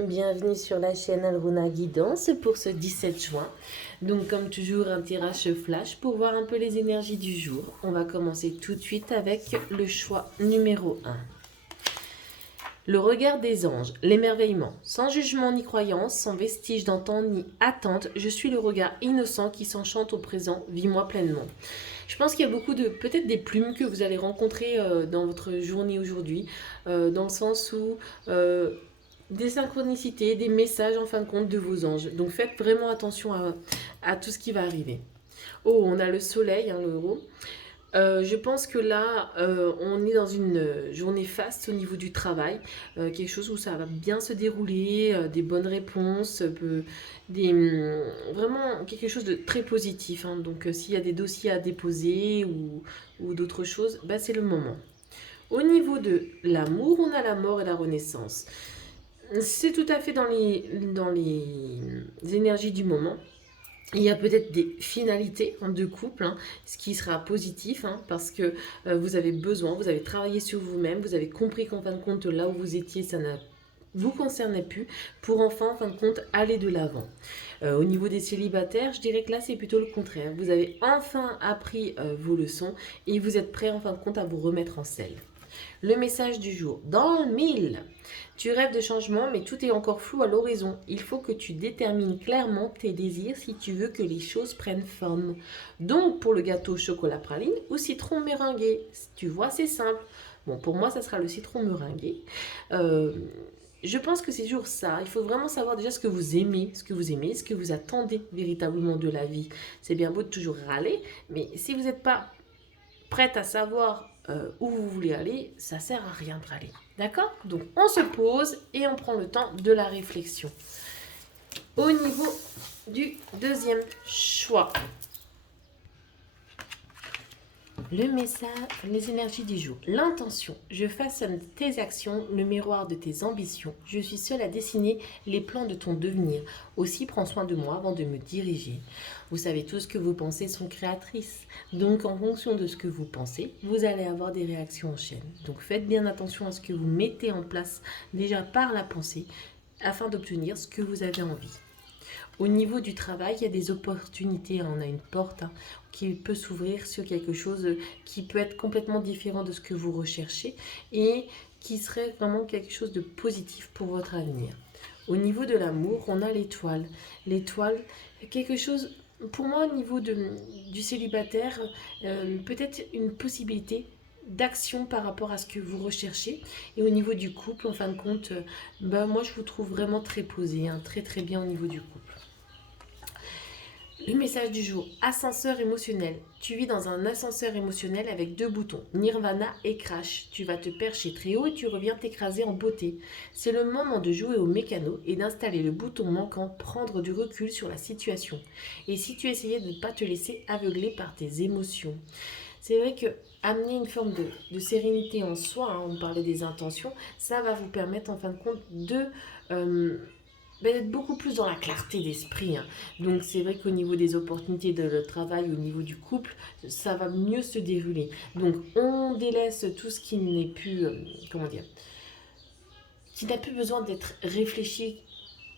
Bienvenue sur la chaîne Alruna Guidance pour ce 17 juin. Donc comme toujours un tirage flash pour voir un peu les énergies du jour. On va commencer tout de suite avec le choix numéro 1. Le regard des anges, l'émerveillement, sans jugement ni croyance, sans vestige d'entente ni attente, je suis le regard innocent qui s'enchante au présent, vis-moi pleinement. Je pense qu'il y a beaucoup de, peut-être des plumes que vous allez rencontrer dans votre journée aujourd'hui, dans le sens où des synchronicités, des messages en fin de compte de vos anges. Donc faites vraiment attention à tout ce qui va arriver. Oh, on a le soleil, hein, le héros. Je pense que là, on est dans une journée faste au niveau du travail, quelque chose où ça va bien se dérouler, des bonnes réponses, vraiment quelque chose de très positif, hein. Donc s'il y a des dossiers à déposer ou d'autres choses, bah, c'est le moment. Au niveau de l'amour, on a la mort et la renaissance. C'est tout à fait dans les énergies du moment. Il y a peut-être des finalités de couple, hein, ce qui sera positif, hein, parce que vous avez besoin, vous avez travaillé sur vous-même, vous avez compris qu'en fin de compte, là où vous étiez, ça ne vous concernait plus, pour enfin, en fin de compte, aller de l'avant. Au niveau des célibataires, je dirais que là, c'est plutôt le contraire. Vous avez enfin appris vos leçons et vous êtes prêt, en fin de compte, à vous remettre en selle. Le message du jour. Dans le mille, tu rêves de changement, mais tout est encore flou à l'horizon. Il faut que tu détermines clairement tes désirs si tu veux que les choses prennent forme. Donc, pour le gâteau chocolat praline ou citron meringué, tu vois, c'est simple. Bon, pour moi, ça sera le citron meringué. Euh, je pense que c'est toujours ça. Il faut vraiment savoir déjà ce que vous aimez, ce que vous attendez véritablement de la vie. C'est bien beau de toujours râler, mais si vous n'êtes pas prête à savoir où vous voulez aller, ça sert à rien de râler. D'accord? Donc on se pose et on prend le temps de la réflexion. Au niveau du deuxième choix, le message, les énergies du jour. L'intention. Je façonne tes actions, le miroir de tes ambitions. Je suis seule à dessiner les plans de ton devenir. Aussi, prends soin de moi avant de me diriger. Vous savez tous que vos pensées sont créatrices. Donc, en fonction de ce que vous pensez, vous allez avoir des réactions en chaîne. Donc, faites bien attention à ce que vous mettez en place déjà par la pensée afin d'obtenir ce que vous avez envie. Au niveau du travail, il y a des opportunités. On a une porte qui peut s'ouvrir sur quelque chose qui peut être complètement différent de ce que vous recherchez et qui serait vraiment quelque chose de positif pour votre avenir. Au niveau de l'amour, on a l'étoile. L'étoile, quelque chose, pour moi, au niveau du célibataire, peut-être une possibilité d'action par rapport à ce que vous recherchez. Et au niveau du couple, en fin de compte, moi je vous trouve vraiment très posé, hein, très très bien au niveau du couple. Le message du jour, ascenseur émotionnel. Tu vis dans un ascenseur émotionnel avec deux boutons, Nirvana et Crash. Tu vas te percher très haut et tu reviens t'écraser en beauté. C'est le moment de jouer au mécano et d'installer le bouton manquant, prendre du recul sur la situation. Et si tu essayais de ne pas te laisser aveugler par tes émotions. C'est vrai que amener une forme de sérénité en soi, hein, on parlait des intentions, ça va vous permettre en fin de compte d'être beaucoup plus dans la clarté d'esprit, hein. Donc c'est vrai qu'au niveau des opportunités de travail, au niveau du couple, ça va mieux se dérouler. Donc on délaisse tout ce qui n'est plus, comment dire, qui n'a plus besoin d'être réfléchi.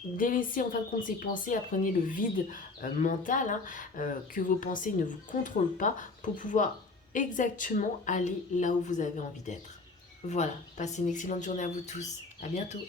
Délaissez en fin de compte ces pensées, apprenez le vide mental, hein, que vos pensées ne vous contrôlent pas pour pouvoir exactement aller là où vous avez envie d'être. Voilà, passez une excellente journée à vous tous. À bientôt.